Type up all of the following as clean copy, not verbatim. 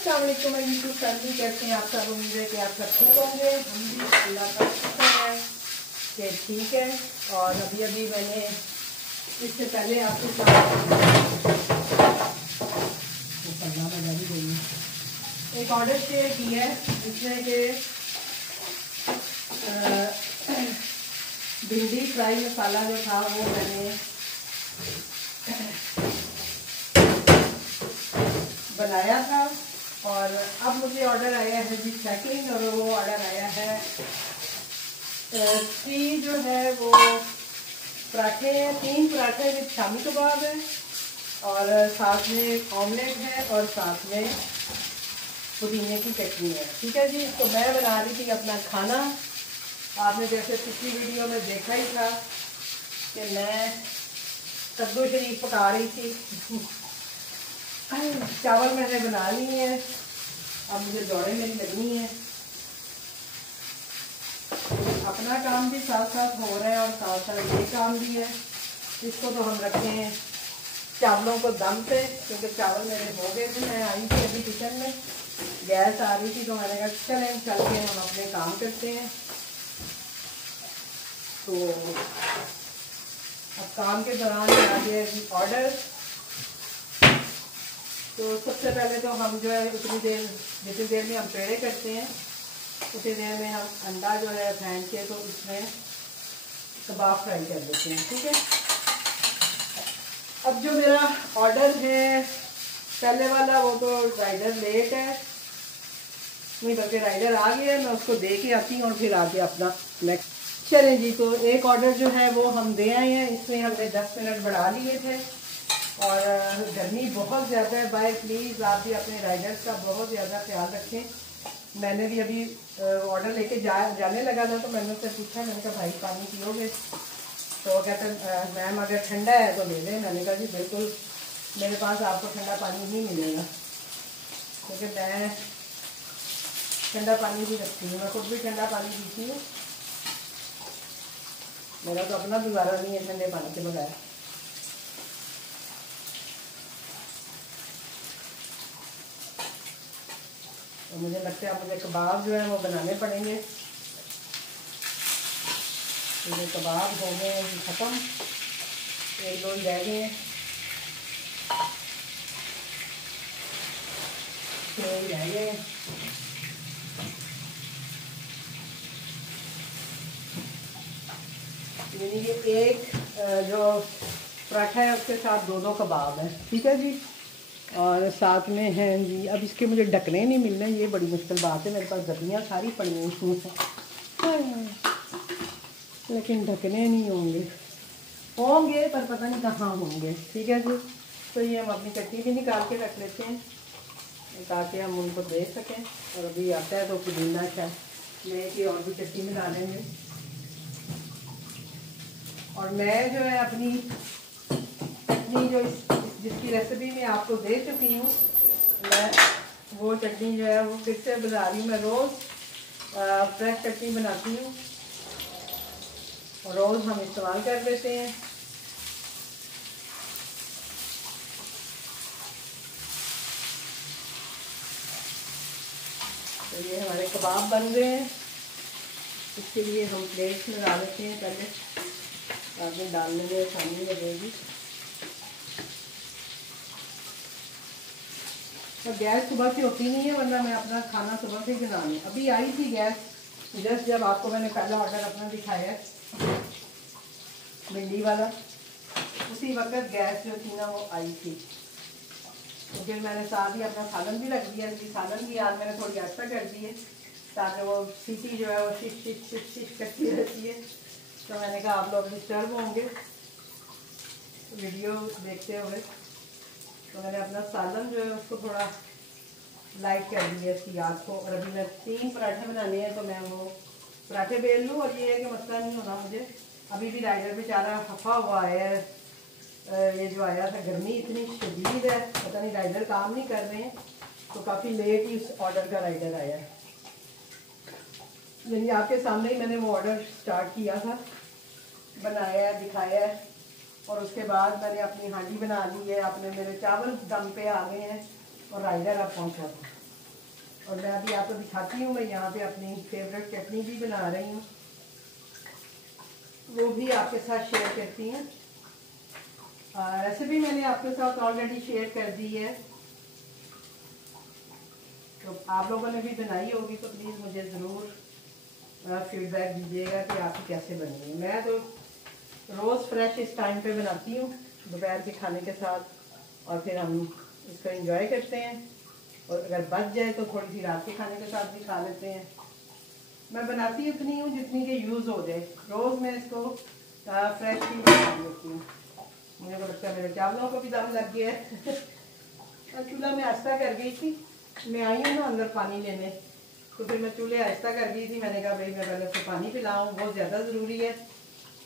अस्सलाम वालेकुम मेरी यूट्यूब फैमिली, कैसे हैं आप सब। उम्मीद है कि आप सब ठीक होंगे। हम भी अल्लाह का शुक्र है कि ठीक है। और अभी अभी मैंने इससे पहले आपके साथ एक ऑर्डर शेयर किया है, जिसमें कि भिंडी फ्राई मसाला जो था वो मैंने बनाया था। और अब मुझे ऑर्डर आया है जी सेकंड, और वो ऑर्डर आया है 3 जो है वो पराठे हैं, 3 पराठे विद शामी कबाब है, और साथ में ऑमलेट है, और साथ में पुदीने की चटनी है। ठीक है जी। तो मैं बना रही थी अपना खाना। आपने जैसे पिछली वीडियो में देखा ही था कि मैं कद्दू शरीफ पका रही थी। चावल मैंने बना लिए हैं, अब मुझे दौड़े मेरी लगनी है। अपना काम भी साथ साथ हो रहा है और साथ साथ ये काम भी है। इसको तो हम रखते हैं चावलों को दम पे, क्योंकि चावल मेरे हो गए थे। मैं आई थी अभी किचन में, गैस आ रही थी, तो मैंने कहा चलें चल के हम अपने काम करते हैं। तो अब काम के दौरान आ गया ऑर्डर। तो सबसे पहले तो हम जो है जितनी देर में हम पेड़े करते हैं उतनी देर में हम अंडा जो है फेंट के तो इसमें कबाब फ्राई कर देते हैं। ठीक है। अब जो मेरा ऑर्डर है पहले वाला, वो तो राइडर लेट है, नहीं बल्कि राइडर आ गया है। मैं उसको दे के आती हूँ और फिर आके अपना नेक्स्ट चलें जी। तो एक ऑर्डर जो है वो हम दे आए हैं, इसमें हमने 10 मिनट बढ़ा लिए थे। और गर्मी बहुत ज़्यादा है भाई, प्लीज़ आप भी अपने राइडर्स का बहुत ज़्यादा ख्याल रखें। मैंने भी अभी ऑर्डर लेके जाने लगा था, तो मैंने उससे पूछा, मैंने कहा भाई पानी पियोगे? तो वो कहते मैम अगर ठंडा है तो ले लें। मैंने कहा जी बिल्कुल, मेरे पास आपको ठंडा पानी ही मिलेगा, क्योंकि मैं ठंडा पानी भी रखती हूँ, मैं खुद भी ठंडा पानी पीती हूँ। मेरा तो अपना गुजारा नहीं है ठंडे पानी के बगैर। तो मुझे लगता है मुझे कबाब जो है वो बनाने पड़ेंगे। मुझे कबाब हो गए हैं ख़त्म, 1-2 ही रह गए हैं, 6 ही रह गए हैं। यानी कि एक जो पराठा है उसके साथ 2-2 कबाब है। ठीक है जी। और साथ में है जी, अब इसके मुझे ढकने नहीं मिल रहे, ये बड़ी मुश्किल बात है। मेरे पास दबियाँ सारी पड़ी हुई हैं, लेकिन ढकने नहीं होंगे पर पता नहीं कहाँ होंगे। ठीक है जी। तो ये हम अपनी चटनी भी निकाल के रख लेते हैं ताकि हम उनको दे सकें। और अभी आता है तो पुदीना चाय लेके और भी चटनी बना लेंगे। और मैं जो है अपनी चटनी जो जिसकी रेसिपी मैं आपको दे चुकी हूँ, मैं वो चटनी जो है वो फिर से बना रही हूँ। मैं रोज़ फ्रेश चटनी बनाती हूँ और रोज़ हम इस्तेमाल कर लेते हैं। तो ये हमारे कबाब बन रहे हैं, इसके लिए हम प्लेट में डाल लेते हैं पहले, ताकि डालने में आसानी लगेगी। तो गैस सुबह से होती नहीं है, वरना मैं अपना खाना सुबह से ही बना लूँ। अभी आई थी गैस, जस्ट जब आपको मैंने पहला ऑर्डर अपना दिखाया भिंडी वाला, उसी वक्त गैस जो थी ना वो आई थी। तो फिर मैंने साथ ही अपना सालन भी रख दिया। सालन भी आज मैंने थोड़ी एक्स्ट्रा कर दी है, ताकि वो सीटी जो है वो शिश शिश शिश शिश करती रहती है। तो मैंने कहा आप लोग डिस्टर्ब होंगे वीडियो देखते हुए, तो मैंने अपना सालन जो है उसको थोड़ा लाइट कर दिया इसकी आग को। और अभी मैं 3 पराठे बनाने हैं, तो मैं वो पराठे बेल लूँ। और ये है कि मसला नहीं होना मुझे। अभी भी राइडर बेचारा खफा हुआ है, ये जो आया था गर्मी इतनी शदीद है, पता नहीं राइडर काम नहीं कर रहे हैं, तो काफ़ी लेट ही उस ऑर्डर का राइडर आया है। यानी आपके सामने ही मैंने वो ऑर्डर स्टार्ट किया था, बनाया दिखाया है, और उसके बाद मैंने अपनी हांडी बना ली है। अपने मेरे चावल दम पे आ गए हैं और राइडर अब पहुंचा था। और मैं अभी आपको दिखाती हूँ, मैं यहाँ पे अपनी फेवरेट चटनी भी बना रही हूँ, वो भी आपके साथ शेयर करती हूँ। रेसिपी मैंने आपके साथ ऑलरेडी शेयर कर दी है, तो आप लोगों ने भी बनाई होगी, तो प्लीज़ मुझे ज़रूर फीडबैक दीजिएगा कि आपकी कैसे बनी है। मैं तो रोज़ फ्रेश इस टाइम पे बनाती हूँ दोपहर के खाने के साथ, और फिर हम इसको एंजॉय करते हैं, और अगर बच जाए तो थोड़ी सी रात के खाने के साथ भी खा लेते हैं। मैं बनाती इतनी हूँ जितनी के यूज़ हो जाए, रोज़ मैं इसको फ्रेश ही बना लेती हूँ। मुझे को लगता है मेरे चावलों को भी दम लग गया है। चूल्हा में आहिस्ता कर गई थी, मैं आई हूँ ना अंदर पानी लेने, तो फिर मैं चूल्हे आहिस्ता कर गई थी। मैंने कहा भाई मैं पहले उसको पानी पिलाऊँ, बहुत ज़्यादा ज़रूरी है।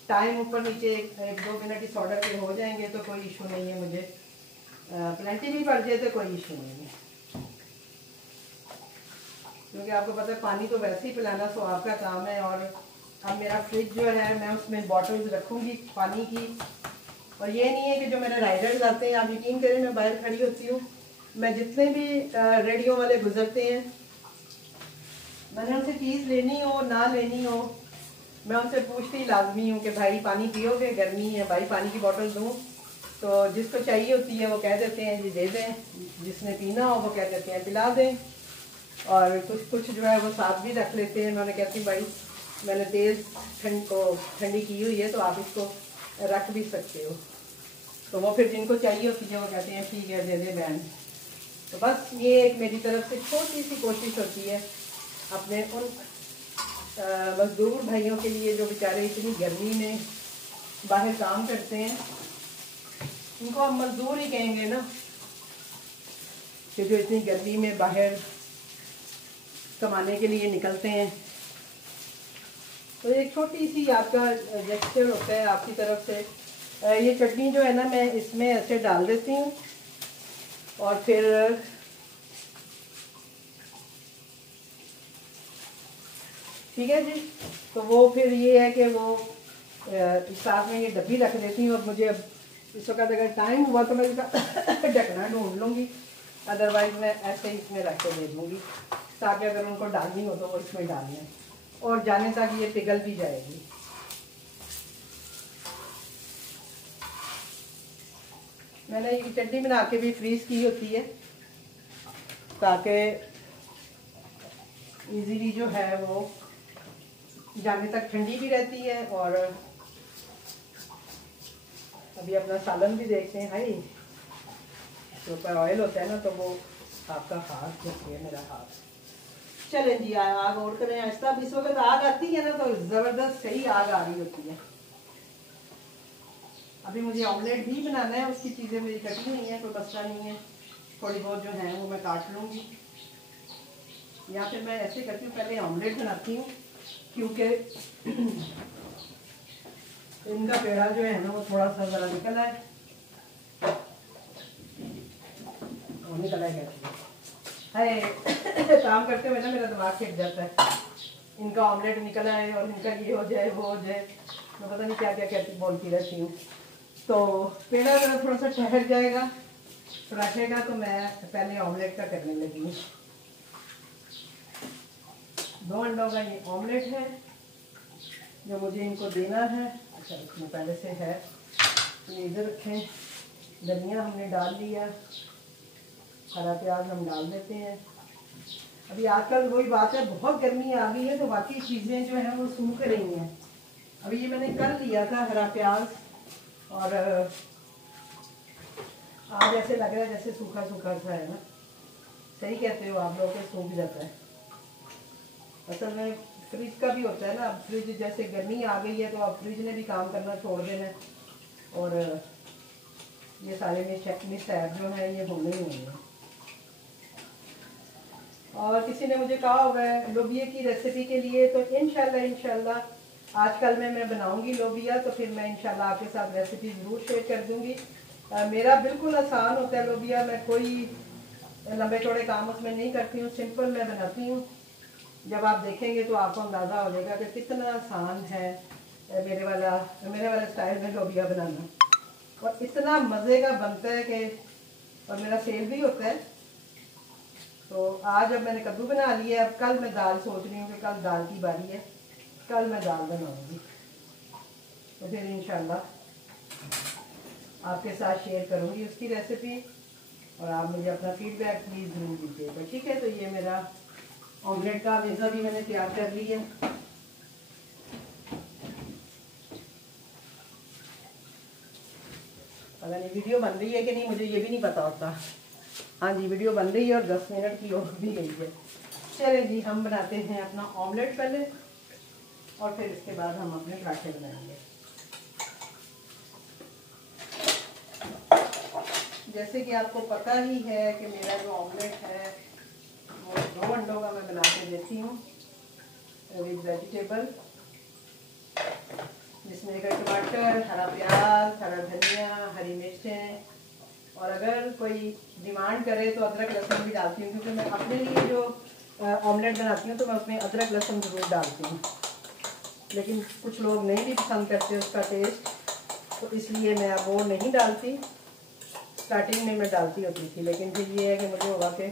टाइम ऊपर नीचे 1-2 मिनट इस ऑर्डर पे हो जाएंगे तो कोई इशू नहीं है, मुझे प्लेंटी भी पड़ जाए तो कोई इशू नहीं है, क्योंकि आपको पता है पानी तो वैसे ही पिलाना सो आपका काम है। और अब मेरा फ्रिज जो है, मैं उसमें बॉटल्स रखूँगी पानी की। और ये नहीं है कि जो मेरे राइडर्स आते हैं, आप यकीन करें मैं बाहर खड़ी होती हूँ, मैं जितने भी रेडियो वाले गुजरते हैं, मैंने उनसे चीज़ लेनी हो ना लेनी हो, मैं उनसे पूछती ही लाजमी हूँ कि भाई पानी पियोगे, गर्मी है भाई पानी की बोतल दूँ। तो जिसको चाहिए होती है वो कह देते हैं जी दे दें, जिसने पीना हो वो कह देते हैं पिला दें। और कुछ जो है वो साथ भी रख लेते हैं। मैं कहती हूँ भाई मैंने तेज़ ठंडी की हुई है तो आप इसको रख भी सकते हो। तो वो फिर जिनको चाहिए होती है वो कहते हैं ठीक है दे दे बहन। तो बस ये एक मेरी तरफ से छोटी सी कोशिश होती है अपने उन मजदूर भाइयों के लिए जो बेचारे इतनी गर्मी में बाहर काम करते हैं। उनको हम मजदूर ही कहेंगे ना, कि जो इतनी गर्मी में बाहर कमाने के लिए निकलते हैं। तो एक छोटी सी आपका जेस्चर होता है आपकी तरफ से। ये चटनी जो है ना मैं इसमें ऐसे डाल देती हूँ, और फिर ठीक है जी। तो वो फिर ये है कि वो साथ में ये डब्बी रख देती हूँ। और मुझे अब इस वक्त अगर टाइम हुआ तो मैं इसका ढकना ढूंढ लूँगी, अदरवाइज मैं ऐसे ही इसमें रख के दे दूँगी, ताकि अगर उनको डालनी हो तो वो इसमें डाल लें, और जाने तक ये पिघल भी जाएगी। मैंने ये चटनी बना के भी फ्रीज की होती है, ताकि इजीली जो है वो जाने तक ठंडी भी रहती है। और अभी अपना सालन भी देखते हैं। भाई इसके ऊपर ऑयल होता है ना, तो वो आपका हाथ देखिए है मेरा हाथ। चलें जी, आग और करें आहिस्ता। इस वक्त आग आती है ना तो ज़बरदस्त सही आग आ रही होती है। अभी मुझे ऑमलेट भी बनाना है, उसकी चीज़ें मेरी कटी हुई हैं, कोई मसला नहीं है। थोड़ी बहुत जो है वो मैं काट लूँगी, या फिर मैं ऐसे करती हूँ पहले ऑमलेट बनाती हूँ, क्योंकि इनका पेड़ा जो है ना वो थोड़ा सा ज़रा निकल आए, वो निकल आए है काम करते हुए ना मेरा दिमाग खिट जाता है। इनका ऑमलेट निकल आए और इनका ये हो जाए वो हो जाए, मैं पता नहीं क्या क्या कहती बोलती रहती हूँ। तो पेड़ा अगर थोड़ा सा ठहर जाएगा रखेगा तो मैं पहले ऑमलेट का करने लगी हूँ। 2 अंडों का ये ऑमलेट है जो मुझे इनको देना है। अच्छा इसमें पहले से है, ये इधर रखें। धनिया हमने डाल लिया, हरा प्याज हम डाल देते हैं। अभी आजकल वही बात है, बहुत गर्मी आ गई है तो बाकी चीज़ें जो हैं वो सूख रही हैं। अभी ये मैंने कर लिया था हरा प्याज, और आज ऐसे लग रहा है जैसे सूखा सूखा सा है ना। सही कहते हो आप लोग के सूख जाता है। असल में फ्रिज का भी होता है ना, फ्रिज जैसे गर्मी आ गई है तो अब फ्रिज ने भी काम करना छोड़ देना है, और ये सारे मिसहैप जो है ये होने ही होने हैं। और किसी ने मुझे कहा हुआ है लोबिया की रेसिपी के लिए, तो इंशाल्लाह आजकल में मैं बनाऊंगी लोबिया, तो फिर मैं इंशाल्लाह आपके साथ रेसिपी ज़रूर शेयर कर दूंगी। मेरा बिल्कुल आसान होता है लोबिया, मैं कोई लंबे चौड़े काम उसमें नहीं करती हूँ, सिंपल मैं बनाती हूँ। जब आप देखेंगे तो आपको अंदाज़ा हो जाएगा कि कितना आसान है मेरे वाला स्टाइल में लोबिया बनाना, और इतना मज़े का बनता है कि, और मेरा सेल भी होता है। तो आज अब मैंने कद्दू बना लिया। अब कल मैं दाल सोच रही हूँ कि कल दाल की बारी है, कल मैं दाल बनाऊंगी। तो फिर इंशाल्लाह आपके साथ शेयर करूंगी उसकी रेसिपी, और आप मुझे अपना फीडबैक प्लीज़ ज़रूर दीजिएगा, ठीक है। तो ये मेरा ऑमलेट का मेज़ा भी मैंने तैयार कर लिया। पता नहीं वीडियो बन रही है कि नहीं, मुझे ये भी नहीं पता होता। हाँ जी, वीडियो बन रही है और 10 मिनट की हो भी गई है। चलिए जी, हम बनाते हैं अपना ऑमलेट पहले, और फिर इसके बाद हम अपने पराठे बनाएंगे। जैसे कि आपको पता ही है कि मेरा जो ऑमलेट है वो 2 अंडों का मैं बना के देती हूँ विद वेजिटेबल, जिसमें टमाटर, हरा प्याज, हरा धनिया, हरी मिर्चें, और अगर कोई डिमांड करे तो अदरक लहसुन भी डालती हूँ, क्योंकि मैं अपने लिए जो ऑमलेट बनाती हूँ तो मैं उसमें अदरक लहसुन ज़रूर डालती हूँ। लेकिन कुछ लोग नहीं भी पसंद करते उसका टेस्ट, तो इसलिए मैं अब वो नहीं डालती। स्टार्टिंग में मैं डालती होती थी, लेकिन फिर ये है कि मुझे होगा कि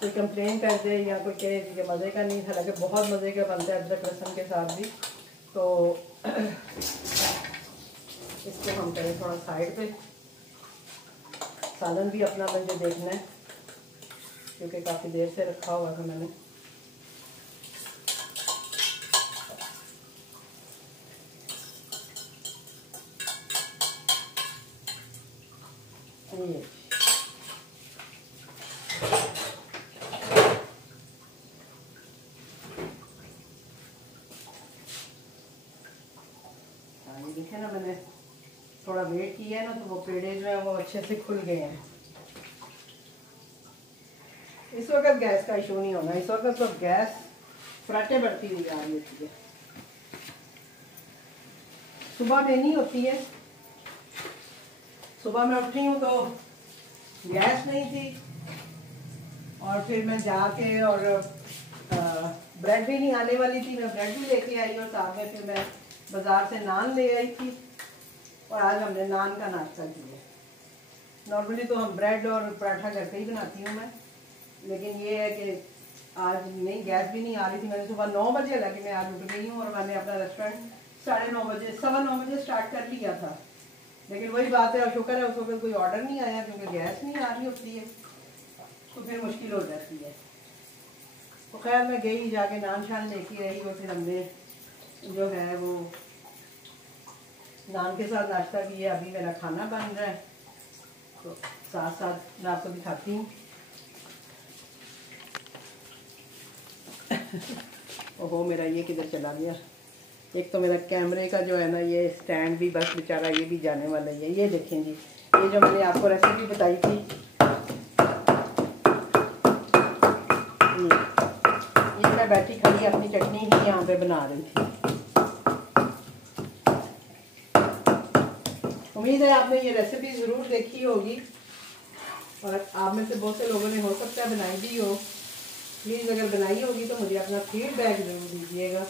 कोई कंप्लेन कर दे या कोई कहे कि मज़े का नहीं, हालांकि बहुत मज़े का बनता है अदरक लहसुन के साथ भी। तो इसको हम करें थोड़ा साइड पे। सालन भी अपना मुझे देखना है, क्योंकि काफ़ी देर से रखा हुआ था मैंने। ये देखे ना, मैंने थोड़ा वेट किया है ना, तो वो पेड़े जो है वो अच्छे से खुल गए हैं। इस वक्त गैस का इशू नहीं होना, इस वक्त तो गैस फराटे बढ़ती हुई आ रही होती है। सुबह में नहीं होती है, सुबह में उठी हूँ तो गैस नहीं थी, और फिर मैं जाके और ब्रेड भी नहीं आने वाली थी, मैं ब्रेड भी लेके आई, और साथ में फिर मैं बाज़ार से नान ले आई थी, और आज हमने नान का नाश्ता किया। नॉर्मली तो हम ब्रेड और पराठा घर पे ही बनाती हूँ मैं, लेकिन ये है कि आज नहीं, गैस भी नहीं आ रही थी। मैंने सुबह 9 बजे, हालांकि मैं आज उठ गई हूँ, और मैंने अपना रेस्टोरेंट 9:30 बजे, 9:15 बजे स्टार्ट कर लिया था। लेकिन वही बात है, और शुक्र है उस वक्त कोई ऑर्डर नहीं आया, क्योंकि गैस नहीं आ रही होती है तो फिर मुश्किल हो जाती है। तो खैर मैं गई, जाके नान शान लेके आई, और फिर हमने जो है वो नान के साथ नाश्ता किया। अभी मेरा खाना बन रहा है, तो साथ साथ मैं आपको दिखाती हूँ। ओहो, मेरा ये किधर चला गया। एक तो मेरा कैमरे का जो है ना, ये स्टैंड भी बस बेचारा ये भी जाने वाला है। ये देखें जी, ये जो मैंने आपको रेसिपी बताई थी, ये मैं बैठी खड़ी अपनी चटनी ही यहाँ पे बना रही थी। उम्मीद है आपने ये रेसिपी ज़रूर देखी होगी, और आप में से बहुत से लोगों ने हो सकता है बनाई भी हो। प्लीज़ अगर बनाई होगी तो मुझे अपना फीडबैक ज़रूर दीजिएगा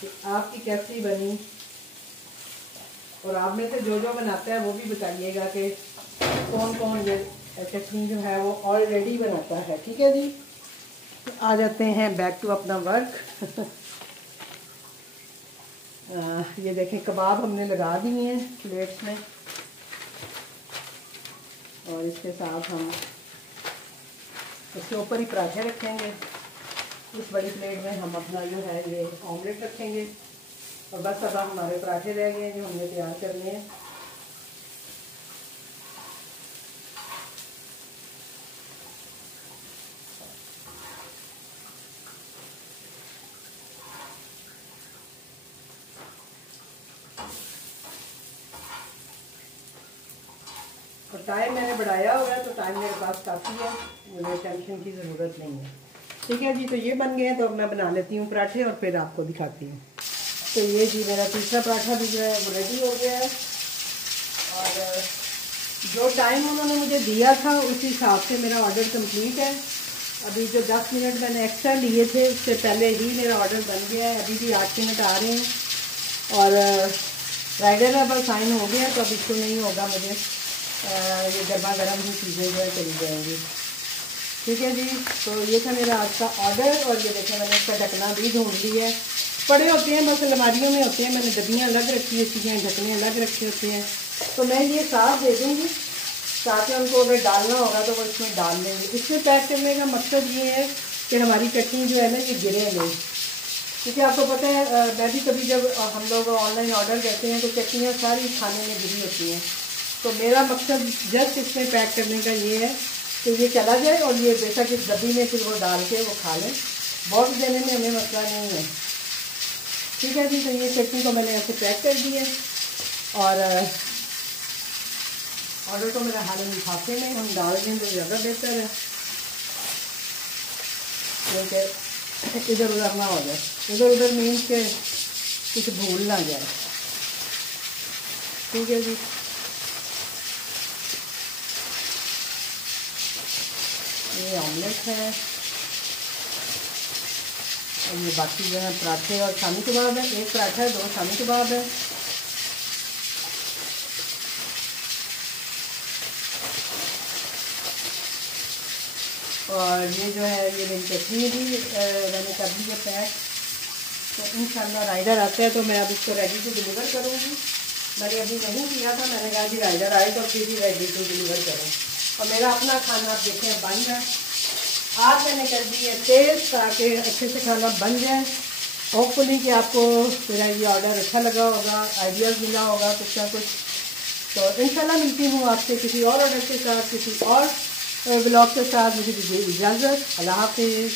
कि आपकी कैसी बनी, और आप में से जो जो बनाता है वो भी बताइएगा कि कौन कौन ये चटनी जो है वो ऑलरेडी बनाता है, ठीक है जी। तो आ जाते हैं बैक टू अपना वर्क। ये देखें, कबाब हमने लगा दिए हैं प्लेट्स में, और इसके साथ हम इसके ऊपर ही पराठे रखेंगे। इस बड़ी प्लेट में हम अपना जो है ये ऑमलेट रखेंगे, और बस अब हमारे पराठे रह गए हैं जो हमने तैयार करने हैं। और टाइम मैंने बढ़ाया हुआ है, तो टाइम मेरे पास काफ़ी है, मुझे टेंशन की ज़रूरत नहीं है, ठीक है जी। तो ये बन गए हैं, तो अब मैं बना लेती हूँ पराठे, और फिर आपको दिखाती हूँ। तो ये जी मेरा तीसरा पराठा भी जो है वो रेडी हो गया है, और जो टाइम उन्होंने मुझे दिया था उस हिसाब से मेरा ऑर्डर कंप्लीट है। अभी जो 10 मिनट मैंने एक्स्ट्रा लिए थे उससे पहले ही मेरा ऑर्डर बन गया है। अभी भी 8 मिनट आ रहे हैं, और राइडर अब साइन हो गया, तो अब इसको नहीं होगा मुझे, ये गर्मा गर्म ही चीज़ें जो है चली जाएंगी, ठीक है जी। तो ये था मेरा आज का ऑर्डर। और ये देखें मैंने इसका ढकना भी ढूंढ लिया है। पड़े होते हैं बस अलमारियों में होते हैं, मैंने डब्बियाँ अलग रखी होती हैं, ढकने अलग रखे होते हैं। तो मैं ये साफ दे दूँगी ताकि उनको अगर डालना होगा तो वो इसमें डाल लेंगे। इसमें पैक करने का मकसद ये है कि हमारी चटनी जो है ना ये गिरे नहीं। क्योंकि आपको पता है मैं भी कभी जब हम लोग ऑनलाइन ऑर्डर करते हैं तो चटनियाँ सारी खाने में गिरी होती हैं। तो मेरा मकसद जस्ट इसमें पैक करने का ये है कि ये चला जाए और ये बेशक इस डब्बी में फिर वो डाल के वो खा लें। बॉक्स देने में हमें मसला नहीं है। ठीक है जी। तो ये चटनी को मैंने ऐसे पैक कर दी है और ऑर्डर को मेरा हाल लिफाफे में हम डाल दें तो ज़्यादा बेहतर है, क्योंकि इधर उधर ना हो जाए। इधर उधर मीन्स के कुछ भूल ना जाए। ठीक है जी। ये ऑमलेट है और ये बाकी जो है पराठे और शामी कबाब है। एक पराठा है, 2 शामी कबाब है। और ये जो है ये मेरी चटनी भी मैंने कर दी है पैक। तो इंशाल्लाह राइडर आता है तो मैं अब इसको रेडी टू डिलीवर करूँगी। मैंने अभी नहीं किया था, मैंने कहा जी राइडर आए तो फिर ही रेडी टू डिलीवर करूँ। और मेरा अपना खाना आप देखें बन रहा है। आज मैंने कर दी है तेज़ ताकि अच्छे से खाना बन जाए। होपफुली कि आपको मेरा ये ऑर्डर अच्छा लगा होगा, आइडियाज़ मिला होगा कुछ ना कुछ। तो इंशाल्लाह मिलती हूँ आपसे किसी और ऑर्डर के साथ, किसी और ब्लॉग के साथ। मुझे दीजिए इजाज़त। अल्लाह हाफ़िज़।